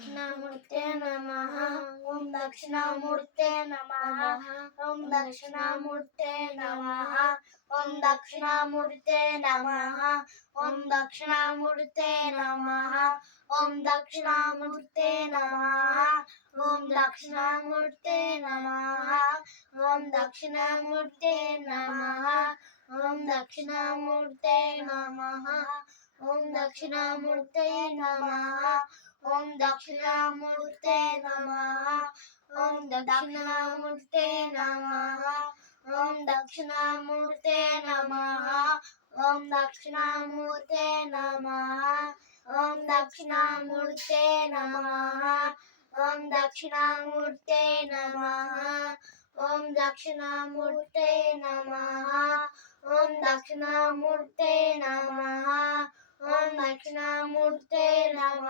दक्षिणामूर्ते नमः। ओम दक्षिणामूर्ते नमः। ओम दक्षिणामूर्ते नमः। ओम दक्षिणामूर्ते नमः। ओम दक्षिणामूर्ते नमः। ओम दक्षिणामूर्ते नमः। ओम दक्षिणामूर्ते नमः। ओम दक्षिणामूर्ते नमः। ओम दक्षिणामूर्ते नमः। ओम दक्षिणामूर्ते नमः। ओम दक्षिणामूर्ते नमः। ओम दक्षिणामूर्ते नमः। ओम दक्षिणामूर्ते नमः। ओम दक्षिणामूर्ते नमः। ओम दक्षिणामूर्ते नमः। ओम दक्षिणामूर्ते नमः। ओम दक्षिणामूर्ते नमः। ओम दक्षिणामूर्ते नमः। ओम दक्षिणामूर्ते नमः।